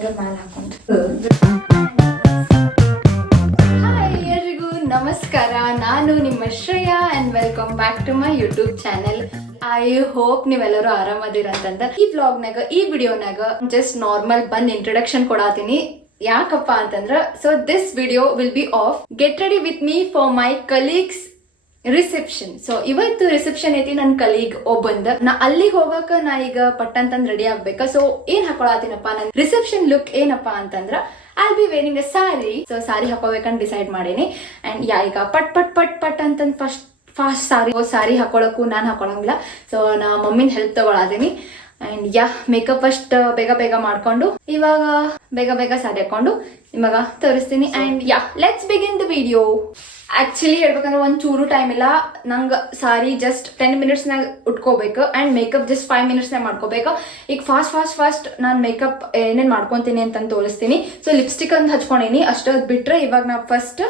Hi ಎಲ್ರಿಗೂ ನಮಸ್ಕಾರ. ನಾನು ನಿಮ್ಮ Shreya and welcome back to my YouTube channel. I hope ನೀವೆಲ್ಲರೂ ಆರಾಮದಿರಂತಂದ ಈ ವ್ಲಾಗ್ನಾಗ ಈ ವಿಡಿಯೋನಾಗ ಜಸ್ಟ್ ನಾರ್ಮಲ್ ಬಂದ್ ಇಂಟ್ರೊಡಕ್ಷನ್ ಕೊಡಾತೀನಿ. ಯಾಕಪ್ಪ ಅಂತಂದ್ರ so this video will be of get ready with me for my colleagues reception. So ಇವತ್ತು ರಿಸೆಪ್ಷನ್ ಐತಿ ನನ್ನ ಕಲೀಗ್ ಒಬ್ಬಂದ. ನಾ ಅಲ್ಲಿಗೆ ಹೋಗಕ ನಾ ಈಗ ಪಟ್ಟಂತಂದ್ ರೆಡಿ ಆಗ್ಬೇಕ. ಸೊ ಏನ್ ಹಾಕೊಳತೀನಪ್ಪ ನನ್ ರಿಸೆಪ್ಷನ್ ಲುಕ್ ಏನಪ್ಪಾ ಅಂತಂದ್ರ I'll be wearing a sari. So sari ಹಾಕೋಬೇಕಂತ ಡಿಸೈಡ್ ಮಾಡೀನಿ. ಅಂಡ್ ಈಗ ಪಟ್ ಪಟ್ ಪಟ್ ಪಟ್ ಅಂತಂದ್ ಫಾಸ್ಟ್ ಸಾರಿ ಹಾಕೊಳಕ್ಕೂ ನಾನು ಹಾಕೊಳಂಗಿಲ್ಲ. ಸೊ ನಾ ಮಮ್ಮಿನ ಹೆಲ್ಪ್ ತಗೊಳತೀನಿ. ಅಂಡ್ ಮೇಕಪ್ ಅಷ್ಟು ಬೇಗ ಬೇಗ ಮಾಡ್ಕೊಂಡು ಇವಾಗ ಬೇಗ ಸಾರಿ ಹಾಕೊಂಡು ಇವಾಗ ತೋರಿಸ್ತೀನಿ. And let's begin the video. Actually ಹೇಳ್ಬೇಕಂದ್ರೆ ಒಂದ್ ಚೂರು ಟೈಮ್ ಇಲ್ಲ ನಂಗೆ. ಸಾರಿ ಜಸ್ಟ್ 10 ಮಿನಿಟ್ಸ್ನಾಗ ಉಟ್ಕೋಬೇಕು ಅಂಡ್ ಮೇಕಪ್ ಜಸ್ಟ್ 5 ಮಿನಿಟ್ಸ್ನಾಗ ಮಾಡ್ಕೋಬೇಕು. ಈಗ ಫಾಸ್ಟ್ ನಾನು ಮೇಕಪ್ ಏನೇನ್ ಮಾಡ್ಕೊಂತೀನಿ ಅಂತ ತೋರಿಸ್ತೀನಿ. ಸೊ ಲಿಪ್ಸ್ಟಿಕ್ ಅಂತ ಹಚ್ಕೊಂಡೀನಿ ಅಷ್ಟು ಬಿಟ್ರೆ ಇವಾಗ ನಾ first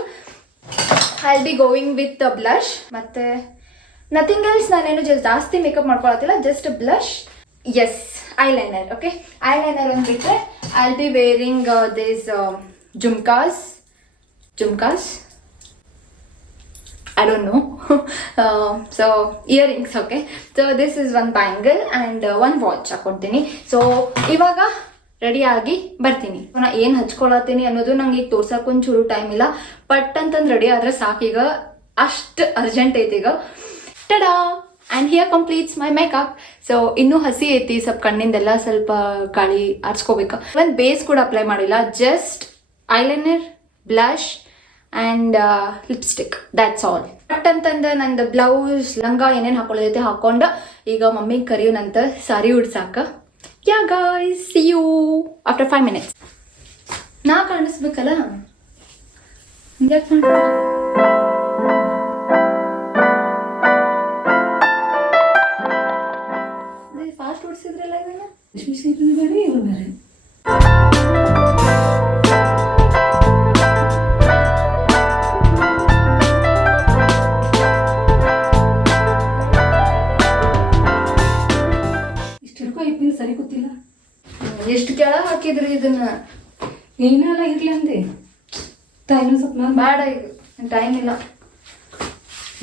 I will be going with blush. ಮತ್ತೆ ನಥಿಂಗ್ ಎಲ್ಸ್. ನಾನೇನು ಜಾಸ್ತಿ ಮೇಕಪ್ ಮಾಡ್ಕೊಳತ್ತಿಲ್ಲ, just blush. Yes, eyeliner. Okay, eyeliner ಒಂದು ಬಿಟ್ರೆ I will be wearing this jhumkas. I don't know. So earrings. Okay, so this is one bangle and one watch ಹಾಕೊಡ್ತೀನಿ. So ಇವಾಗ ready ಆಗಿ ಬರ್ತೀನಿ. ನಾ ಏನ್ ಹಚ್ಕೊಳತೀನಿ ಅನ್ನೋದು ನಂಗೆ ಈಗ ತೋರ್ಸಕ್ ಒಂಚೂರು ಟೈಮ್ ಇಲ್ಲ. ಪಟ್ ಅಂತಂದ್ ರೆಡಿ ಆದ್ರೆ ಸಾಕೀಗ, ಅಷ್ಟು ಅರ್ಜೆಂಟ್ ಐತಿ ಈಗ. Ta-da, and here completes my makeup. So ಇನ್ನೂ ಹಸಿ ಐತಿ, ಸ್ವಲ್ಪ ಕಣ್ಣಿಂದೆಲ್ಲ ಸ್ವಲ್ಪ ಗಾಳಿ ಆರ್ಸ್ಕೋಬೇಕು. ಒಂದು ಬೇಸ್ ಕೂಡ ಅಪ್ಲೈ ಮಾಡಿಲ್ಲ, just eyeliner, blush and lipstick, that's all. But ಅಂತಂದ ನಂದು ಬ್ಲೌಸ್ ಲಂಗ ಏನೇನು ಹಾಕೊಳ್ಳೋದೈತೆ ಹಾಕೊಂಡ ಈಗ ಮಮ್ಮಿಗೆ ಕರಿಯೋನಂತ ಸಾರಿ ಉಡ್ಸಾಕ. Guys, see you after 5 minutes. ನಾ ಕಾಣಿಸ್ಬೇಕಲ್ಲ, ಯಾಕೆ ಫಾಸ್ಟ್ ಉಡ್ಸಿದ್ರಲ್ಲ ಇದನ್ನ. ಸರಿ ಗೊತ್ತಿಲ್ಲ ಎಷ್ಟು ಕೆಳಗೆ ಹಾಕಿದ್ರಿ ಇದನ್ನ. ಏನೆಲ್ಲ ಇರ್ಲಿ ಅಂದೆ ತಾಯಿನ ಸ್ವಲ್ಪ ಬೇಡ, ಈಗ ಟೈಮ್ ಇಲ್ಲ.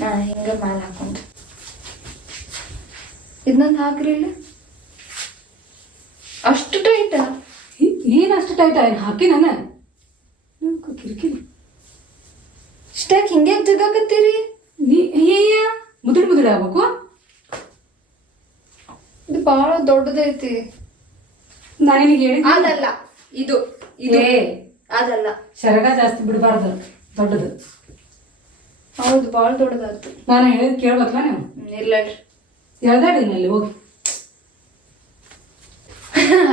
ನಾ ಹಿಂಗ ಮೇಲೆ ಹಾಕೊಂಡು ಇದನ್ನೊಂದು ಹಾಕ್ರಿ. ಇಲ್ಲ ಅಷ್ಟು ಟೈಟ? ಏನ್ ಅಷ್ಟು ಟೈಟ್ ಹಾಕಿ ನಾನು ಕಿರಿಕಿರಿ ಇಷ್ಟಾಕ್ ಹಿಂಗೆ ತೆಗಾಕತ್ತೀರಿ? ನೀ ಮುದುಡಿ ಆಗ್ಬೇಕು. ಇದು ಬಹಳ ದೊಡ್ಡದೈತಿ. ನಾನೇನಿಗೆ ಹೇಳಿ ಅದಲ್ಲ, ಇದು ಇದು ಅದಲ್ಲ. ಸರಗ ಜಾಸ್ತಿ ಬಿಡಬಾರ್ದು, ದೊಡ್ಡದು. ಹೌದು, ಬಹಳ ದೊಡ್ಡದಾಯ್ತು. ನಾನು ಹೇಳಿದ್ ಕೇಳ್ಬೇಕಲ್ಲ ನೀವು. ಇಲ್ಲ ಎಳ್ದಾಡಿನಲ್ಲಿ ಹೋಗಿ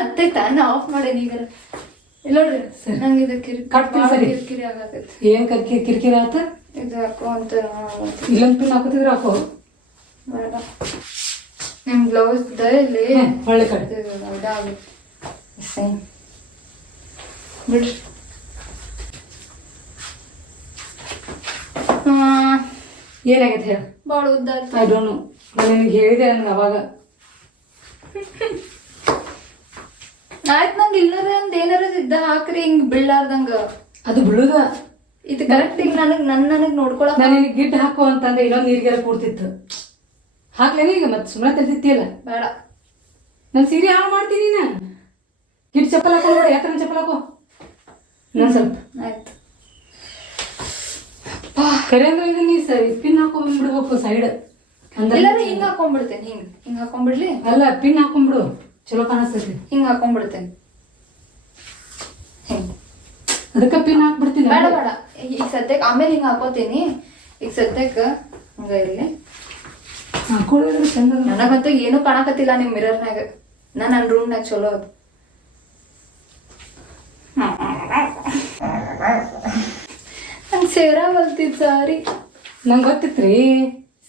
ಹತ್ತೈತಾ? ನಾ ಆಫ್ ಮಾಡೇನಿ ಈಗ. ಇಲ್ಲ ನೋಡ್ರಿ, ನಂಗೆ ಇದು ಕಿರಿಕಿರಿ ಆಗತೈತಿ. ಏನ್ ಕಿರಿಕಿರಿ ಆತ? ಇದು ಹಾಕೋ ಅಂತ ಇಲ್ಲೊಂದು ಪಿನ್ ಹಾಕೋತಿದ್ರೆ ಹಾಕೋ. ಬೇಡ, ನಿಮ್ ಬ್ಲೌಸ್ ಇಲ್ಲಿ ಒಳ್ಳೆ ಕಡೆ ಇದಾಗುತ್ತೆ. ಬಿಡ್ರಿ. ಏನಾಗೈತೆ ಹೇಳ. ಭಾಳ ಉದ್ದ ಆಯ್ತು. I don't know. ನಾನು ನಿನಗೆ ಹೇಳಿದೆ ನನ್ಗೆ ಅವಾಗ. ಆಯ್ತು, ನಂಗೆ ಇಲ್ಲದ ಅಂದ್ ಏನಾರ ಇದ್ದ ಹಾಕ್ರಿ, ಹಿಂಗ್ ಬೀಳಾರ್ದಂಗ. ಅದು ಬಿಳುದ. ಇದು ಕರೆಕ್ಟ್ ಈಗ ನನಗ್ ನೋಡ್ಕೊಳಕ್. ನಾನು ನಿನಗೆ ಗಿಡ್ ಹಾಕೋ ಅಂತಂದ್ರೆ ಇನ್ನೊಂದು ನೀರಿಗೆಲ್ಲ ಕೂಡ್ತಿತ್ತು. ಹಾಕ್ಲೇನೆ ಈಗ ಮತ್ತೆ ಸುಮ್ಮನೆ ತೆಗ್ದಿತ್ತಿಯಲ್ಲ. ಬೇಡ, ನಾನು ಸೀರೆ ಹಾಳು ಮಾಡ್ತೀನಿ. ನಾ ಗಿಡ್ ಚಪ್ಪಲ್ ಹಾಕೋ, ಯಾತ್ರ ಚಪ್ಪಲ್ ಹಾಕೋ. ನಾನು ಸ್ವಲ್ಪ ಆಯ್ತು. ಕರೆ ಅಂದ್ರೆ ಇದು ನೀ ಸರಿ ಪಿನ್ ಹಾಕೊಂಡ್ಬಿಡ್ಬೇಕು ಸೈಡ್. ಇಲ್ಲಾಂದ್ರೆ ಹಿಂಗ್ ಹಾಕೊಂಡ್ಬಿಡ್ತೇನೆ. ಹಿಂಗ್ ಹಾಕೊಂಡ್ಬಿಡ್ಲಿ? ಅಲ್ಲ, ಪಿನ್ ಹಾಕೊಂಡ್ಬಿಡು, ಚಲೋ ಕಾಣಿಸ್ತೈತಿ. ಹಿಂಗ್ ಹಾಕೊಂಡ್ಬಿಡ್ತೇನೆ. ಅದಕ್ಕೆ ಪಿನ್ ಹಾಕ್ಬಿಡ್ತೀನಿ. ಬೇಡ, ಈಗ ಸದ್ಯಕ್ಕೆ ಆಮೇಲೆ ಹಿಂಗ್ ಹಾಕೋತೀನಿ. ಈಗ ಸದ್ಯಕ್ಕೆ ಹಂಗ ಇರ್ಲಿ. ಹಾಕೊಳ್ಳಿದ್ರೆ ಚಂದ. ನನಗಂತೂ ಏನು ಕಾಣಕತ್ತಿಲ್ಲ ನಿಮ್ ಮಿರರ್ನಾಗ. ನನ್ನ ರೂಮ್ನಾಗ ಚಲೋ ಅದು. ನಂಗೆ ಸೇರಾ ಬಲ್ತಿದ್ ಸಾರಿ. ನಂಗೆ ಗೊತ್ತಿತ್ರಿ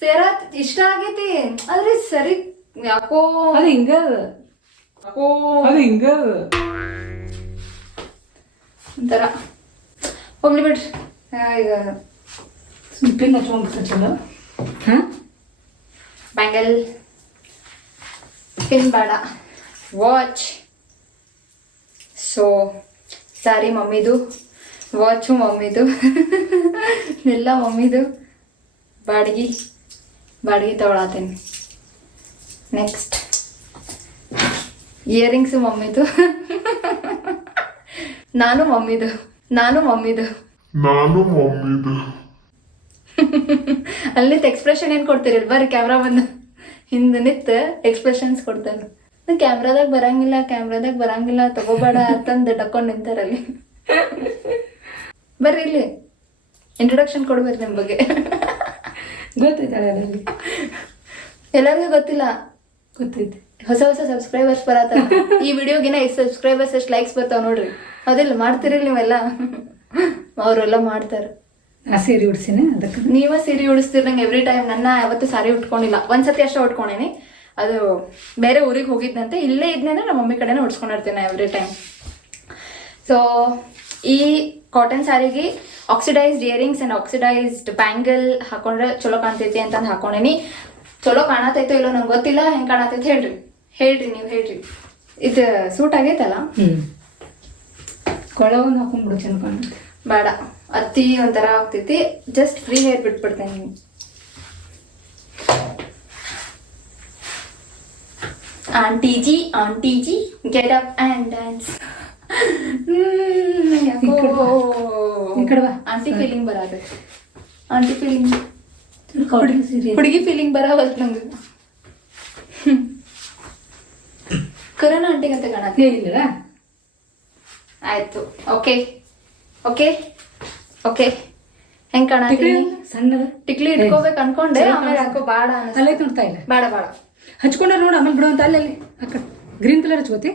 ಸೇರಾ ಇಷ್ಟ ಆಗೈತಿ, ಆದ್ರೆ ಸರಿ ಯಾಕೋ ಅದು ಹಿಂಗ ಒಂಥರ. ಹೋಗ್ಲಿ ಬಿಡ್ರಿ. ಈಗ ಪಿನ್ ಹಚ್ಕೊಂಡ್ಬಿಟ್ರೆ ಚಲೋ. ಬ್ಯಾಂಗಲ್ ಪಿನ್ ಬೇಡ, ವಾಚ್ ಸೊ ಸ್ಯಾರಿ ಮಮ್ಮಿದು, ವಾಚು ಮಮ್ಮಿದು, ಎಲ್ಲ ಮಮ್ಮಿದು. ಬಾಡಿಗೆ ತಗೊಳತೀನಿ. Next earrings ಮಮ್ಮಿದು. ನಾನು ಮಮ್ಮಿದು. ಅಲ್ಲಿ ಎಕ್ಸ್ಪ್ರೆಷನ್ ಏನ್ ಕೊಡ್ತೀರಿ? ಬರ್ರಿ ಕ್ಯಾಮ್ರಾ ಬಂದು ಹಿಂದೆ ನಿಂತು ಎಕ್ಸ್ಪ್ರೆಷನ್ಸ್ ಕೊಡ್ತಾರೆ. ಕ್ಯಾಮ್ರಾದಾಗ ಬರಂಗಿಲ್ಲ ತಗೋಬೇಡ ಅಂತಂದು ಡಕ್ಕೊಂಡು ನಿಂತಾರಲ್ಲಿ. ಬರ್ರಿ ಇಲ್ಲಿ ಇಂಟ್ರೊಡಕ್ಷನ್ ಕೊಡ್ಬೇರಿ ನಿಮ್ ಬಗ್ಗೆ. ಗೊತ್ತೈತಲ್ಲ ಅದರಲ್ಲಿ, ಎಲ್ಲರಿಗೂ ಗೊತ್ತಿಲ್ಲ. ಗೊತ್ತೈತಿ. ಹೊಸ ಸಬ್ಸ್ಕ್ರೈಬರ್ಸ್ ಬರತ್ತಾರ. ಈ ವಿಡಿಯೋಗಿನ ಎಷ್ಟು ಸಬ್ಸ್ಕ್ರೈಬರ್ಸ್ ಎಷ್ಟು ಲೈಕ್ಸ್ ಬರ್ತಾವ ನೋಡ್ರಿ. ಹೌದಿಲ್ಲ? ಮಾಡ್ತೀರಿ ನೀವೆಲ್ಲ? ಅವರೆಲ್ಲ ಮಾಡ್ತಾರೆ. ಆ ಸೀರೆ ಉಡ್ಸಿನ ಅದಕ್ಕೆ ನೀವ ಸೀರೆ ಉಡಿಸ್ತೀರಿ ನಂಗೆ ಎವ್ರಿ ಟೈಮ್. ನನ್ನ ಯಾವತ್ತೂ ಸಾರಿ ಉಟ್ಕೊಂಡಿಲ್ಲ, ಒಂದ್ಸತಿ ಅಷ್ಟೇ ಉಟ್ಕೊಂಡೇನಿ. ಅದು ಬೇರೆ ಊರಿಗೆ ಹೋಗಿದ್ದಂತೆ, ಇಲ್ಲೇ ಇದ್ನೇನೆ ನಮ್ಮ ಮಮ್ಮಿ ಕಡೆನೇ ಉಡ್ಸ್ಕೊಂಡಿರ್ತೀನಿ ಎವ್ರಿ ಟೈಮ್. ಸೊ ಈ ಕಾಟನ್ ಸ್ಯಾರಿಗೆ oxidised earrings and oxidised bangle ಹಾಕೊಂಡ್ರೆ ಚಲೋ ಕಾಣ್ತೈತಿ ಅಂತಂದು ಹಾಕೊಂಡೇನಿ. ಚಲೋ ಕಾಣತೈತೋ ಇಲ್ಲೋ ನಂಗೆ ಗೊತ್ತಿಲ್ಲ. ಹೆಂಗೆ ಕಾಣತೈತಿ ಹೇಳ್ರಿ ನೀವು ಹೇಳ್ರಿ. ಇದು ಸೂಟ್ ಆಗೈತಲ್ಲ? ಕೊಳವನ್ನು ಹಾಕೊಂಡ್ಬಿಡು, ಚೆಂದ ಕಾಣುತ್ತೆ. ಬೇಡ, ಅತ್ತಿ ಒಂಥರ ಆಗ್ತೈತಿ. ಜಸ್ಟ್ ಫ್ರೀ ಹೇರ್ ಬಿಟ್ಬಿಡ್ತೇನೆ. ನೀವು ಆಂಟಿಜಿ get up and dance. Aunty feeling ಬರತ್ತೆ. ಹುಡುಗಿ ಫೀಲಿಂಗ್ ಬರವಲ್ತು ನಂಗೆ. ಕರೋನಾ ಆಂಟಿಗಂತ ಕಾಣತ್ತೆ. ಇಲ್ಲ ಆಯ್ತು. ಓಕೆ ಹೆಂಗ್ ಕಾಣತ್ತೀನಿ? ಸಣ್ಣದ ಟಿಕ್ಲಿ ಇಟ್ಕೋಬೇಕು ಅನ್ಕೊಂಡೆ, ಆಮೇಲೆ ಯಾಕೋ ಬೇಡ ಅಲ್ಲೇ ನೋಡ್ತಾ ಇಲ್ಲ. ಬೇಡ ಹಚ್ಕೊಂಡ್ರೆ ನೋಡು, ಆಮೇಲೆ ಬಿಡುವಂತ ಅಲ್ಲಿ ಅಕ್ಕ ಗ್ರೀನ್ ಕಲರ್ ಹಚ್ಕೋತಿ.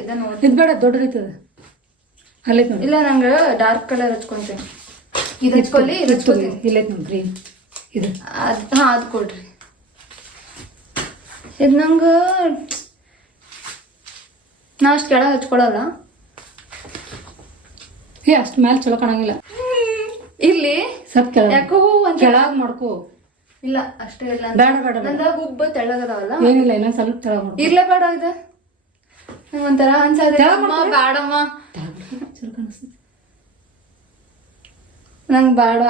ಇದನ್ನು ಇದು ಬೇಡ, ದೊಡ್ಡದೈತದ. ಅಲ್ಲೈತ್ ನೋಡಿ. ಇಲ್ಲ, ನಂಗೆ ಡಾರ್ಕ್ ಕಲರ್ ಹಚ್ಕೊಂತೀನಿ. ಇದು ಹಚ್ಕೊಳ್ಳಿ, ಇದು ಹಚ್ಕೋತೀನಿ. ಇಲ್ಲೈತ್ ನೋಡಿ ಗ್ರೀನ್. ಇದು ಅದು ಕೊಡ್ರಿ. ಇದು ನಂಗೆ ನಾ ಅಷ್ಟು ಕೆಳಗೆ ಹಚ್ಕೊಳಲ್ಲ. ಅಷ್ಟು ಮೇಲೆ ಚಲೋ ಕಾಣಂಗಿಲ್ಲ. ಇಲ್ಲಿ ಸ್ವಲ್ಪ ಕೆಳಗೆ ಯಾಕೋ ಒಂದ್ ಕೆಳಗೆ ಮಾಡ್ಕೋ. ಇಲ್ಲ ಅಷ್ಟೇ ಇಲ್ಲ. ಬೇಡ ನಂದಾಗ ಹುಬ್ಬ ತೆಳ್ಳಗದಾವಲ್ಲ. ಏನಿಲ್ಲ, ಇನ್ನೊಂದ್ ಸ್ವಲ್ಪ ಕೆಳಗೆ ಮಾಡ್ಕೋ. ಇರ್ಲೇ ಬೇಡ. ಇದು ಒಂಥರ ಅನ್ಸದೆ. ಬೇಡಮ್ಮ, ಚಲೋ ಕಾಣಿಸ್ತದೆ. ನಂಗೆ ಬೇಡ.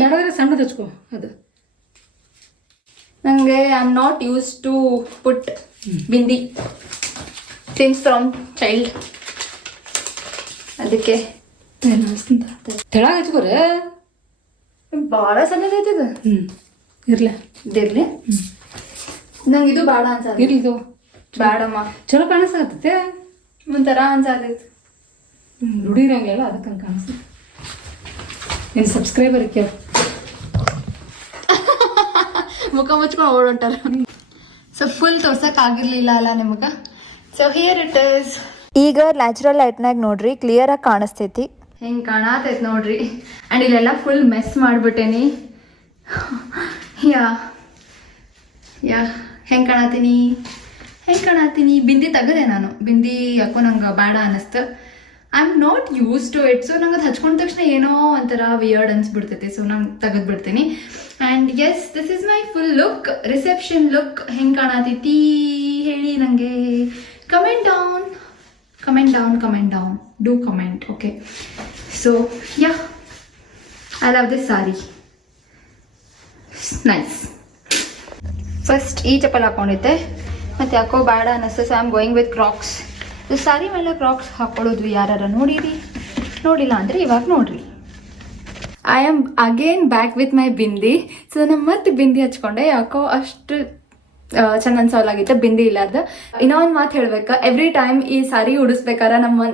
ಬೇಡದ್ರೆ ಸಣ್ಣದು ಹಚ್ಕೋ. ಅದು ನಂಗೆ I am not use to put bindi since from child. ಅದಕ್ಕೆ ತೆಳಗ ಹಚ್ಕೋರೆ. ಭಾಳ ಸಣ್ಣದೈತದ. ಇರ್ಲ ಇದಿರ್ಲಿ. ನಂಗೆ ಇದು ಬೇಡ ಅನ್ಸದ. ಇರ್ಲಿ, ಬೇಡಮ್ಮ, ಚಲೋ ಕಾಣಿಸ್ತೈತೆ. ಒಂಥರ ಅನ್ಸದೈತಿ. ದುಡಿರಂಗಿಲ್ಲ, ಅದಕ್ಕೆ ಹಂಗೆ ಕಾಣಿಸ್ತದೆ. ನಿನ್ನ ಸಬ್ಸ್ಕ್ರೈಬರ್ ಕೇಳ ಮುಖ ಮುಚ್ಕೊಂಡು ಓಡೊಂಟಾರ. ಸೊ ಫುಲ್ ತೋರ್ಸಕ್ ಆಗಿರ್ಲಿಲ್ಲ ಅಲ್ಲ ನಿಮಗೆ. So here it is. ಈಗ ನ್ಯಾಚುರಲ್ ಲೈಟ್ನಾಗ ನೋಡ್ರಿ ಕ್ಲಿಯರ್ ಆಗಿ ಕಾಣಿಸ್ತೈತಿ. ಹಿಂಗೆ ಕಾಣತೈತಿ ನೋಡ್ರಿ. ಆ್ಯಂಡ್ ಇಲ್ಲೆಲ್ಲ ಫುಲ್ ಮೆಸ್ ಮಾಡಿಬಿಟ್ಟೇನಿ. ಯಾ ಹೆಂಗೆ ಕಾಣತೀನಿ? ಬಿಂದಿ ತೆಗದೆ ನಾನು. ಬಿಂದಿ ಯಾಕೋ ನಂಗೆ ಬೇಡ ಅನ್ನಿಸ್ತು. I am not use to it. So ನಂಗೆ ಅದು ಹಚ್ಕೊಂಡ ತಕ್ಷಣ ಏನೋ ಒಂಥರ ವಿಯರ್ಡ್ ಅನ್ಸ್ಬಿಡ್ತೈತಿ. ಸೊ ನಂಗೆ ತೆಗೆದ್ಬಿಡ್ತೀನಿ. And yes, this is my full look, reception look. ಹೆಂಗೆ ಕಾಣತೈತಿ ಹೇಳಿ ನನಗೆ. Comment down. Do comment. Okay, so ya, I love this sari. Nice. First ಈ ಚಪ್ಪಲ್ ಹಾಕೊಂಡಿದ್ದೆ, ಮತ್ತು ಯಾಕೋ ಬೇಡ ಅನ್ನಿಸ್ತು. So I am going with Crocs. Sari ಮೇಲೆ ಕ್ರಾಕ್ಸ್ ಹಾಕೊಳ್ಳೋದ್ವಿ ಯಾರು ನೋಡಿಲ್ಲ ಅಂದರೆ ಇವಾಗ ನೋಡ್ರಿ. I am again back with my bindi. So ನಾನು ಮತ್ತೆ ಬಿಂದಿ ಹಚ್ಕೊಂಡೆ. ಯಾಕೋ ಅಷ್ಟು ಚಂದ ಅನ್ಸೋಲಾಗಿತ್ತು ಬಿಂದಿ ಇಲ್ಲಾರ್ದ. ಇನ್ನೂ ಒಂದು ಮಾತು ಹೇಳ್ಬೇಕು, ಎವ್ರಿ ಟೈಮ್ ಈ ಸಾರಿ ಉಡಿಸ್ಬೇಕಾರ ನಮ್ಮ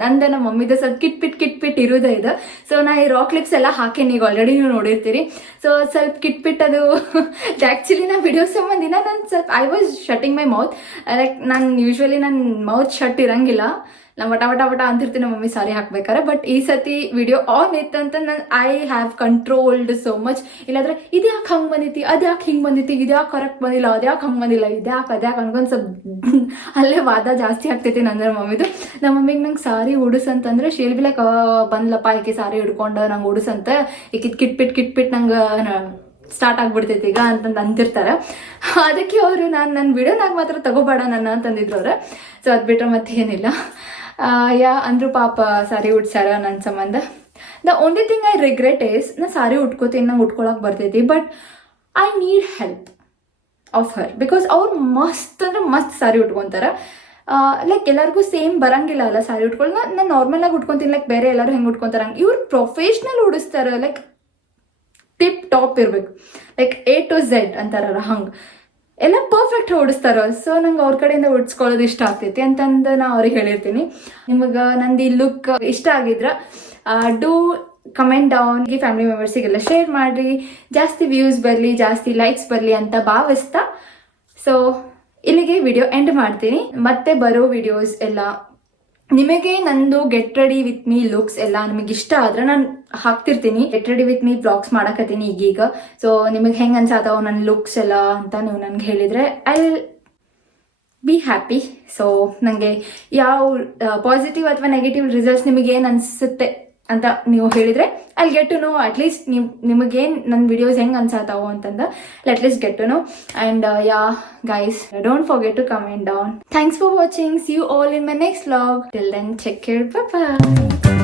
ಮಮ್ಮಿದ ಸ್ವಲ್ಪ ಕಿಟ್ಪಿಟ್ ಇರೋದೇ ಇದು. ಸೊ ನಾ ಈ ರಾಕ್ ಕ್ಲಿಪ್ಸ್ ಎಲ್ಲ ಹಾಕೇನಿ, ಈಗ ಆಲ್ರೆಡಿ ನೀವು ನೋಡಿರ್ತೀರಿ. ಸೊ ಸ್ವಲ್ಪ ಕಿಟ್ಪಿಟ್ ಅದು ಆ್ಯಕ್ಚುಲಿ ನಾ ವಿಡಿಯೋ ಸಂಬಂಧಿನ ನಾನು ಸ್ವಲ್ಪ I was shutting my mouth. Like ನಾನು ಯೂಶ್ವಲಿ ನನ್ನ ಮೌತ್ ಶಟ್ ಇರಂಗಿಲ್ಲ. ನಾನು ವಟ ಅಂತಿರ್ತೀನಿ ನಮ್ಮ ಮಮ್ಮಿ ಸಾರಿ ಹಾಕ್ಬೇಕಾರೆ. ಬಟ್ ಈ ಸತಿ ವಿಡಿಯೋ ಆನ್ ಇತ್ತಂತ ನಾನು I have controlled so much. ಇಲ್ಲಾಂದ್ರೆ ಇದ್ಯಾಕೆ ಹಂಗೆ ಬಂದೈತಿ, ಅದ್ಯಾಕೆ ಹಿಂಗೆ ಬಂದೈತಿ, ಇದ್ಯಾಕೆ ಕರೆಕ್ಟ್ ಬಂದಿಲ್ಲ, ಅದ್ಯಾಕೆ ಹಂಗೆ ಬಂದಿಲ್ಲ, ಅದ್ಯಾಕೆ ಅನ್ಕೊಂಡು ಸ್ವಲ್ಪ ಅಲ್ಲೇ ವಾದ ಜಾಸ್ತಿ ಆಗ್ತೈತಿ ನನ್ನ ಮಮ್ಮಿದು. ನಮ್ಮ ಮಮ್ಮಿಗೆ ನಂಗೆ ಸಾರಿ ಉಡಿಸಂತಂದ್ರೆ ಶೀಲ್ ಬಿ ಲೈಕ್ ಬಂದ್ಲಪ್ಪ ಈಕೆ ಸಾರಿ ಹಿಡ್ಕೊಂಡು ನಂಗೆ ಉಡಿಸಂತ. ಈಕಿದ್ ಕಿಟ್ಪಿಟ್ ನಂಗೆ ಸ್ಟಾರ್ಟ್ ಆಗ್ಬಿಡ್ತೈತಿ ಈಗ ಅಂತಂದು ಅಂತಿರ್ತಾರೆ. ಅದಕ್ಕೆ ಅವರು ನನ್ನ ವಿಡಿಯೋನಾಗ ಮಾತ್ರ ತಗೋಬೇಡ ನನ್ನ ಅಂತಂದಿದ್ರು ಅವ್ರು. ಸೊ ಅದು ಬಿಟ್ಟರೆ ಮತ್ತೆ ಏನಿಲ್ಲ. ಅಂದ್ರು ಪಾಪ ಸಾರಿ ಉಟ್ಸಾರ ನನ್ನ ಸಂಬಂಧ. The only thing I regret is ನಾ ಸಾರಿ ಉಟ್ಕೋತೀನಿ, ನಂಗೆ ಉಟ್ಕೊಳಕ್ಕೆ ಬರ್ತೈತಿ, but I need help of her because ಅವ್ರು ಮಸ್ತ್ ಅಂದ್ರೆ ಮಸ್ತ್ ಸಾರಿ ಉಟ್ಕೊತಾರೆ. ಲೈಕ್ ಎಲ್ಲರಿಗೂ ಸೇಮ್ ಬರಂಗಿಲ್ಲ ಅಲ್ಲ ಸಾರಿ ಉಟ್ಕೊಳ್ಳಿ. ನಾನು ನಾರ್ಮಲಾಗಿ ಉಟ್ಕೊತೀನಿ, ಲೈಕ್ ಬೇರೆ ಎಲ್ಲರೂ ಹೆಂಗೆ ಉಟ್ಕೊತಾರೆ ಹಂಗೆ. ಇವ್ರು ಪ್ರೊಫೆಷ್ನಲ್ ಉಡಿಸ್ತಾರೆ, ಲೈಕ್ ಟಿಪ್ ಟಾಪ್ ಇರ್ಬೇಕು, ಲೈಕ್ A to Z ಅಂತಾರಲ್ಲ ಹಂಗೆ ಎಲ್ಲ ಪರ್ಫೆಕ್ಟ್ ಓಡಿಸ್ತಾರ. ಸೊ ನಂಗೆ ಅವ್ರ ಕಡೆಯಿಂದ ಉಡ್ಸ್ಕೊಳ್ಳೋದು ಇಷ್ಟ ಆಗ್ತೈತಿ ಅಂತಂದು ನಾ ಅವ್ರಿಗೆ ಹೇಳಿರ್ತೀನಿ. ನಿಮಗೆ ನಂದು ಈ ಲುಕ್ ಇಷ್ಟ ಆಗಿದ್ರೆ ಡೂ ಕಮೆಂಟ್ ಡೌನ್. ಈ ಫ್ಯಾಮಿಲಿ ಮೆಂಬರ್ಸಿಗೆಲ್ಲ ಶೇರ್ ಮಾಡಿರಿ, ಜಾಸ್ತಿ ವ್ಯೂಸ್ ಬರಲಿ, ಜಾಸ್ತಿ ಲೈಕ್ಸ್ ಬರಲಿ ಅಂತ ಭಾವಿಸ್ತಾ ಸೊ ಇಲ್ಲಿಗೆ ವಿಡಿಯೋ ಎಂಡ್ ಮಾಡ್ತೀನಿ. ಮತ್ತೆ ಬರೋ ವಿಡಿಯೋಸ್ ಎಲ್ಲ ನಿಮಗೆ ನಂದು get ready with me looks ಎಲ್ಲ ನಿಮಗೆ ಇಷ್ಟ ಆದ್ರೆ ನಾನು ಹಾಕ್ತಿರ್ತೀನಿ. Get ready with me vlogs ಮಾಡಕತ್ತೀನಿ ಈಗೀಗ. ಸೊ ನಿಮಗೆ ಹೆಂಗೆ ಅನ್ಸಾತಾವ ನನ್ನ ಲುಕ್ಸ್ ಎಲ್ಲ ಅಂತ ನೀವು ನನಗೆ ಹೇಳಿದರೆ I will be happy. So ನನಗೆ ಯಾವ ಪಾಸಿಟಿವ್ ಅಥವಾ ನೆಗೆಟಿವ್ ರಿಸಲ್ಟ್ಸ್ ನಿಮಗೆ ಏನು ಅನಿಸುತ್ತೆ ಅಂತ ನೀವು ಹೇಳಿದರೆ I get to know. At least ನಿಮಗೇನು ನನ್ನ ವಿಡಿಯೋಸ್ ಹೆಂಗೆ ಅನ್ಸಾತಾವೋ ಅಂತಂದ at least get to know. And guys, don't forget to comment down. Thanks for watching. See you all in my next vlog. Till then, take care. Bye bye.